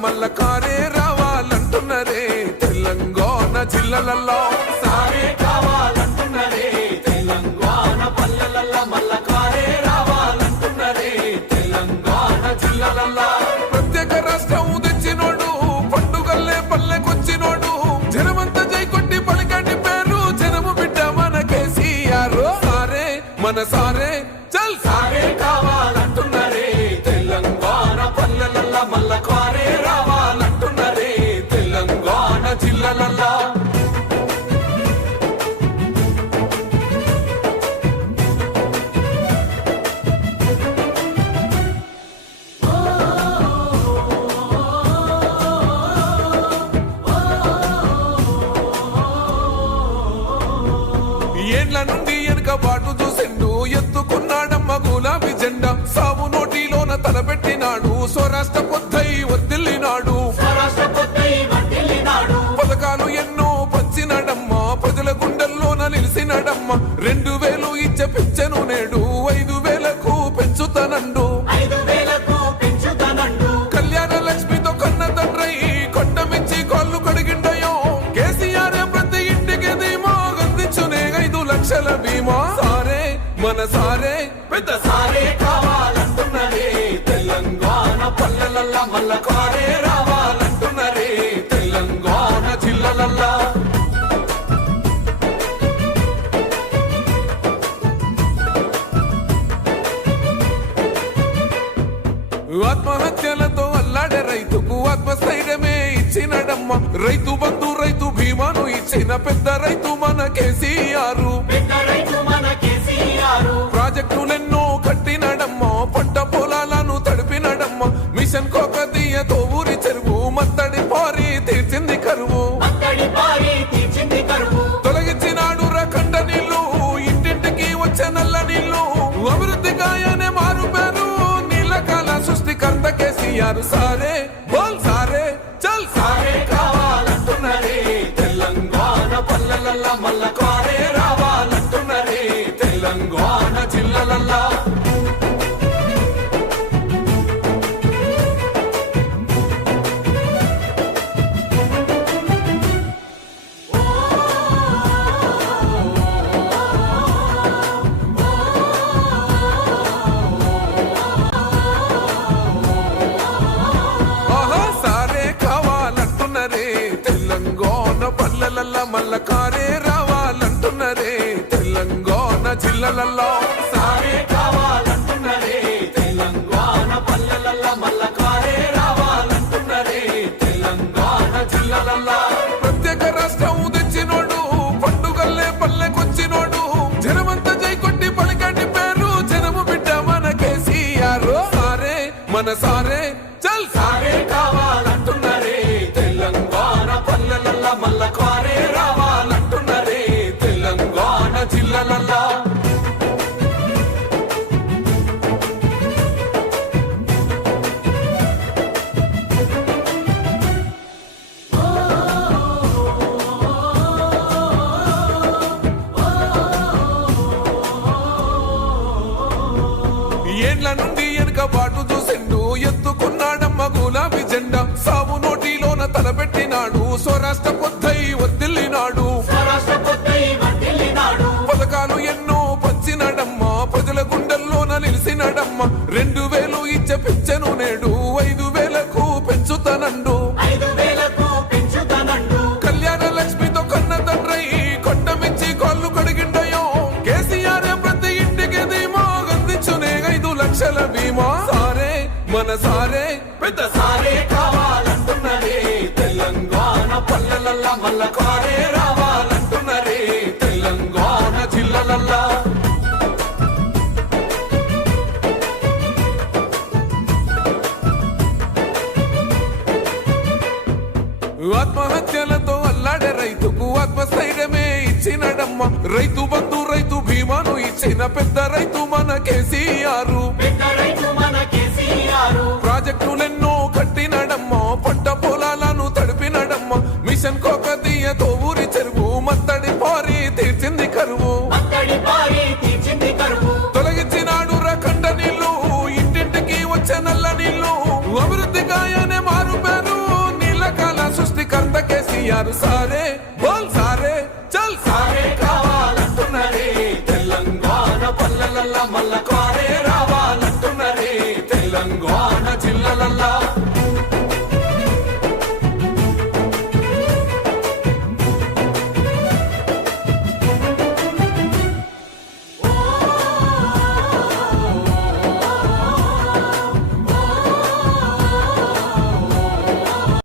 మల్ల కారే రావాలంటున్నరే తెలంగాణ జిల్లాలలో సారే కావాలంటున్నరే తెలంగాణ పల్లెలల్ల మల్ల కారే రావాలంటున్నరే తెలంగాణ జిల్లాలల్ల ప్రత్యేక రాష్ట్రం తెచ్చినోడు పండుగల్లే పల్లెకొచ్చినోడు జనమంతా జై కొట్టి పలికండి పేరు జనము బిడ్డ మన కేసీఆర్ సారే మన సారే చల్ సారే కావాలంటున్నరే తెలంగాణ పల్లెలల్ల మల్ల కారే రావాలంటున్నరే తెలంగాణ జిల్లాలల్ల ఏండ్ల నుండి వెనుకబాటు చూసిండు ఎత్తుకున్నాడమ్మ గులాబీ జెండా సావు నోటిలోన తలపెట్టినాడు స్వరాష్ట్ర పొద్దై వర్దిల్లినాడు పథకాలు ఎన్నో పంచినాడమ్మ ప్రజల గుండెల్లోన నిలిసినాడమ్మ 2000 ఇచ్చే పెంచెను నేడు 5000కు పెంచుతానండు కళ్యాణ లక్ష్మితో కన్న తండ్రై కొండమిచ్చి కాళ్ళు కడిగిండయో కేసీఆర్ ప్రతి ఇంటికి ధీమా అందించునే 5 లక్షల బీమా సారే మన సారే పెద్ద సారే కావాలంటున్నరే తెలంగాణ పల్లెలల్ల మల్ల కారే రావాలంటున్నరే తెలంగాణ జిల్లాలల్ల ఆత్మహత్యలతో అల్లాడే రైతుకు ఆత్మస్థైర్యమే ఇచ్చినడమ్మ రైతు బంధు రైతు బీమాను ఇచ్చిన పెద్ద రైతు మన కేసీఆర్ ప్రాజెక్టులెన్నో కట్టినడమ్మ పంట పొలాలను తడిపినడమ్మ మిషన్ కోకతీయతో ఊరి చెరువు మత్తడి పారి తీర్చింది కరువు తొలగించినాడు రకండ నీళ్లు ఇంటింటికి వచ్చే నల్ల నీళ్లు అభివృద్ధి గాయనే మారు పేరు నీళ్ళ కాల సృష్టికర్త కేసీఆర్ సారే బోల్ సారే చల్ సారే కావాలంటున్నరే తెలంగాణ పల్లెలల్ల మల్ల కారే రావాలంటున్నరే తెలంగాణ జిల్లాలల్ల ఆహా సారే కావాలంటున్నరే తెలంగాణ పల్లెలల్ల మల్ల కారే రావాలంటున్నరే తెలంగాణ జిల్లాలలో సారే కావాలంటున్నరే తెలంగాణ పల్లెలల్ల మల్ల కారే రావాలంటున్నరే తెలంగాణ జిల్లాలల్ల ప్రత్యేక రాష్ట్రం తెచ్చినోడు పండుగల్లే పల్లెకొచ్చినోడు జనమంతా జై కొట్టి పలికండి పేరు జనము బిడ్డ మన కేసీఆర్ సారే మన సారే చల్ సారే కావాలంటున్నరే తెలంగాణ పల్లెలల్ల మల్ల కారే రావాలంటున్నరే తెలంగాణ జిల్లాలల్ల ఏండ్ల నుండి వెనుకబాటు చూసిండు ఎత్తుకున్నాడమ్మ గులాబీ జెండా సావు నోటిలోన తలపెట్టినాడు స్వరాష్ట్ర పొద్దై వర్దిల్లినాడు పథకాలు ఎన్నో పంచినాడమ్మ ప్రజల గుండెల్లోన నిలిసినాడమ్మ 2000 ఇచ్చే పెంచెను నేడు 5000కు పెంచుతానండు కళ్యాణ లక్ష్మితో కన్న తండ్రై కొండమిచ్చి కాళ్ళు కడిగిండయో కేసీఆర్ ప్రతి ఇంటికి ధీమా అందించునే 5 లక్షల బీమా సారే మన సారే పెద్ద సారే కావాలంటున్నరే తెలంగాణ పల్లెలల్ల మల్ల కారే రావాలంటున్నరే తెలంగాణ జిల్లాలల్ల ఆత్మహత్యలతో అల్లాడే రైతుకు ఆత్మస్థైర్యమే ఇచ్చినడమ్మ రైతు బంధు రైతు బీమాను ఇచ్చిన పెద్ద రైతు మన కేసీఆర్